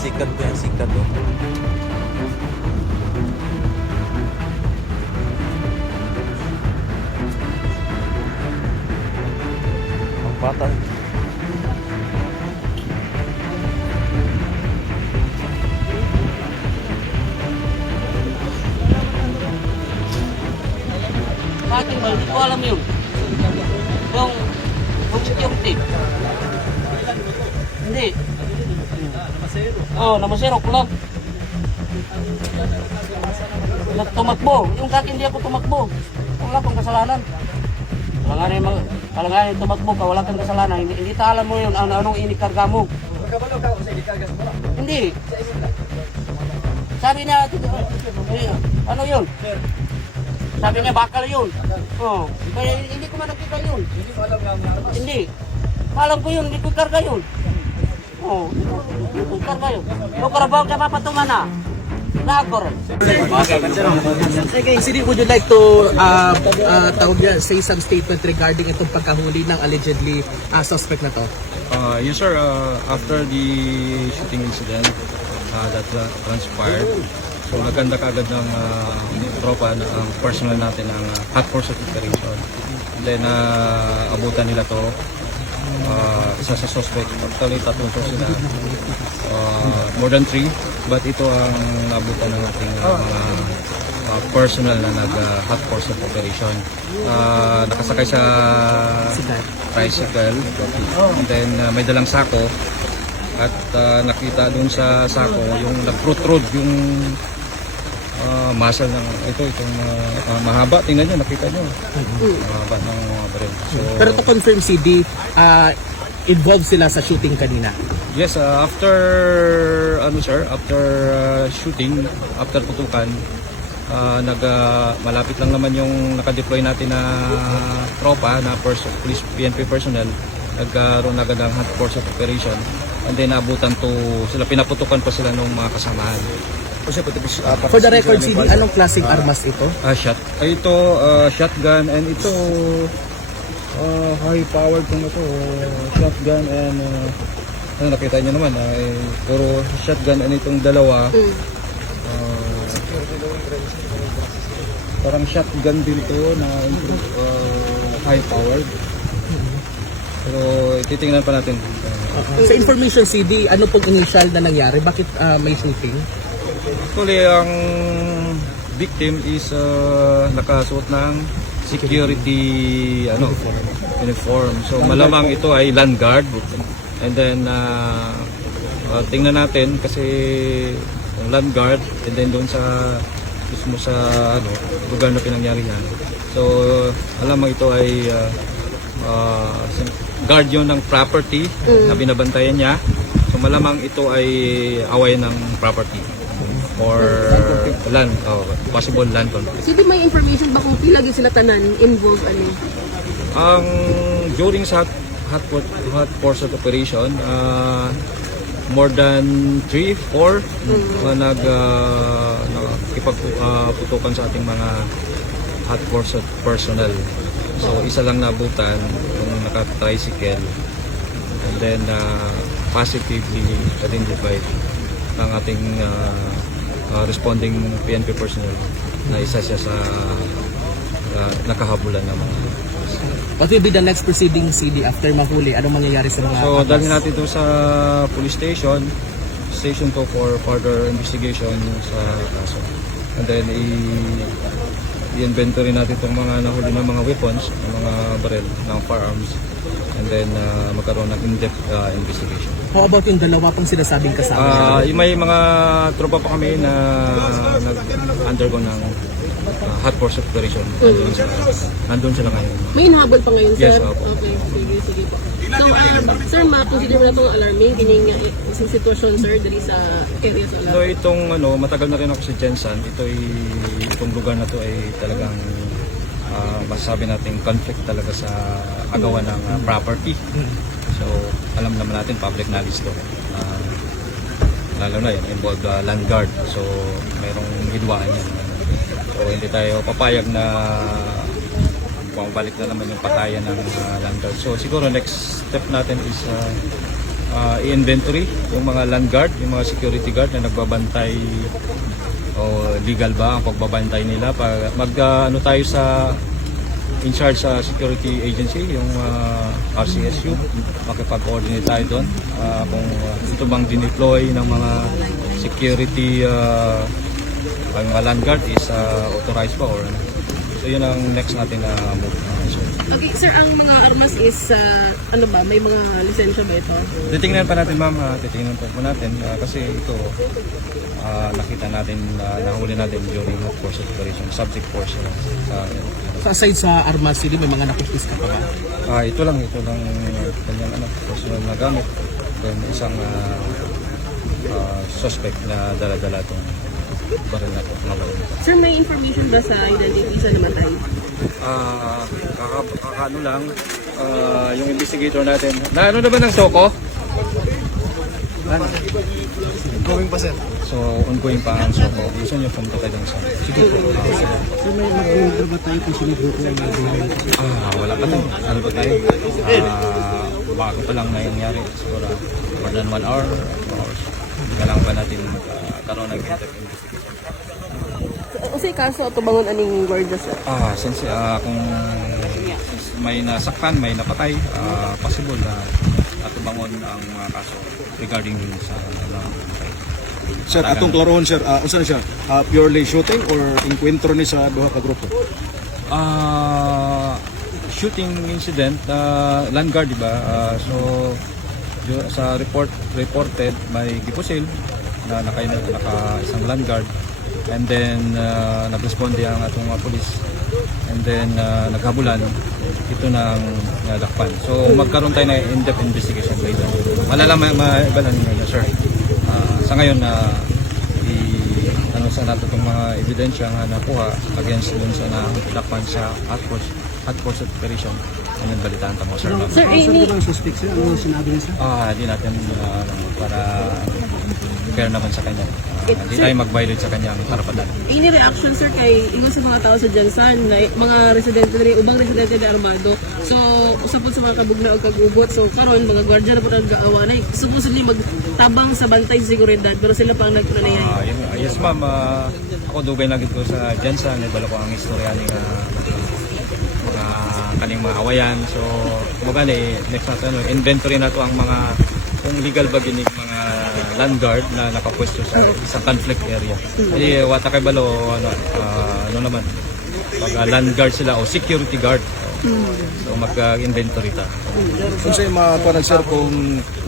Sikat ko yan, sikat ko. Ang bata. Bakit ba? Hindi ko alam yun. Yung tape. Hindi. Oh, namasero ko lang. Tumakbo. Yung kaki hindi ako tumakbo. Wala kang kasalanan. Kalanganin tumakbo ka, wala kang kasalanan. Hindi ta alam mo yun, anong inikarga mo. Hindi. Sabi niya, ano yun? Sabi niya, bakal yun. Oh, kaya hindi ko man nakita yun. Hindi. Alam ko yun, hindi ko karga yun. Oh, hindi ko karga yun. Yung karabang ka papatuman na. Nagor. Okay, Siri, would you like to say some statement regarding itong pagkahuli ng allegedly suspect na to? Yes sir, after the shooting incident that transpired, so naganda kagad ng tropa na ang personal natin ng hot pursuit operation. And then abutan nila to, isa sa suspect, actually tatlong to sila, more than 3, but ito ang abutan ng ating mga personal na nag-hot pursuit operation. Nakasakay sa tricycle, and then may dalang sako, at nakita dun sa sako yung nag-protrude yung muscle ng itong mahaba, tingnan nyo, nakita nyo, mahaba ng mga baril. So, pero to confirm, CD, involved sila sa shooting kanina? Yes, after shooting, after putukan, malapit lang naman yung nakadeploy natin na tropa na police PNP personnel. Nagkaroon agad ng hot pursuit operation, and then abutan to sila, pinaputukan pa sila ng mga kasamahan. For the record, CD, anong klaseng armas ito? Ito shotgun, and ito high powered kung ito, shotgun, and nakita nyo naman puro shotgun, and itong dalawa parang shotgun din to na high powered. Pero titingnan pa natin. Sa information, CD, ano pong initial na nangyari? Bakit may shooting? Actually, ang victim is nakasuot ng security uniform. So malamang ito ay land guard. And then tingnan natin kasi yung land guard, and then doon sa mismo sa lugar na pinangyarihan. So malamang ito ay guard yun ng property na binabantayan niya. So malamang ito ay away ng property or land, possible land conflict. Sige, may information ba kung pila gyud sila tanan involved Ang during sa hot pursuit operation, more than 3, 4 nakikipagputukan sa ating mga hot pursuit personnel. So isa lang nabutan yung naka-tricycle, and then positively identified ng ating responding PNP personnel na isa siya sa nakahabulan ng mga. What will be the next proceeding, CD, after mahuli? Anong mangyayari sa mga So dalhin natin ito sa police station to for further investigation sa kaso. And then i-inventory natin itong mga nahuli ng mga weapons, ng mga baril, ng firearms, and then magkaroon ng in-depth investigation. How about yung dalawa pang sinasabing kasama? May mga tropa pa kami na nag-undergo ng hot pursuit operation. Nandun sila ngayon. May inahabol pa ngayon, sir? Yes, opo. Okay, sige po. So, sir, ma-consider mo na itong alarming, kining isang sitwasyon, sir, dali sa area sa So itong matagal na rin ako sa Jensan. Itong lugar na to ay talagang masasabi natin conflict talaga sa agawan ng property. So alam naman natin public knowledge to. Lalo na yan, involved land guard. So mayroong hidwaan yan. So hindi tayo papayag na bumabalik na naman yung patayan ng land guard. So siguro next step natin is i-inventory yung mga land guard, yung mga security guard na nagbabantay o legal ba ang pagbabantay nila. Ano tayo sa in charge sa security agency, yung RCSU, makipag-coordinate tayo doon kung ito bang dineploy ng mga security ang mga land guard is authorized pa or ano. So yun ang next natin na move. Okay, sir, ang mga armas is, ano ba, may mga lisensya ba ito? Titingnan pa natin ma'am, titingnan pa po natin kasi ito nakita natin, nahuli natin during hot force operation, subject force. So aside sa armas, sili, may mga nakupiska pa ba? Ito lang kanyang personal na gamit. Then isang suspect na dala-dala itong baril na ito. Sir, may information ba sa identity sa namatay? Kakano lang, yung investigator natin. Na ano naman ng Soko? Going pa, sir. So, ongoing pa ang Soko. Gusto niyo pumunta tayo dun sa... Sige po. So may mag-order ba tayo kung sino group na Wala pa tayo. Ano pa tayo? Bago pa lang nangyayari. Siguro, more than 1 hour, 2 hours. Kailangan pa natin karoon ng investigation. Kasi kaso ito bangon aning guardia, sir? Since kung may nasaktan, may napatay, possible na atubangon ang mga kaso regarding sa Sir, atong klarohon sir, unsa na siya? Purely shooting or encuentro ni sa duha ka grupo? Shooting incident, land guard, diba? So sa reported may gipusil na naka isang land guard, and then nag-responde ang atong mga pulis, and then naghabulan, ito nang nadakpan. So magkaroon tayo na in-depth investigation later. Malalaman maibalan nyo, sir. Sa ngayon ano sa nato itong mga ebidensya nga nakuha against dun sa nadakpan sa hot force operation. Ano yung balitaan mo, sir? Sir, any... suspect sir? Ano sinabi niya sir? Hindi natin para fair naman sa kanya. Hindi Sir, tayo mag-violate sa kanyang karapatan. any reaction, sir, kay iba sa mga tao sa Jansan, na mga residente rin, ubang residente na armado. So, usapon sa mga kabugna o kagubot. So, karon mga gwardiya na po nag-aawanay. Supposedly magtabang sa bantay sa seguridad, pero sila pang nagpranayay. Yes, ma'am. Ako dugay lagi ko sa Jansan. Ibala ko ang istorya ng mga kaning mga awayan. So, kumbaga next natin, inventory na to ang mga kung legal ba ginig mga land guard na nakapwesto sa isang conflict area. Hindi wata kay balo ano naman pag land guard sila o security guard. So mag-inventory ta. Unsa yung mga kuan sir kung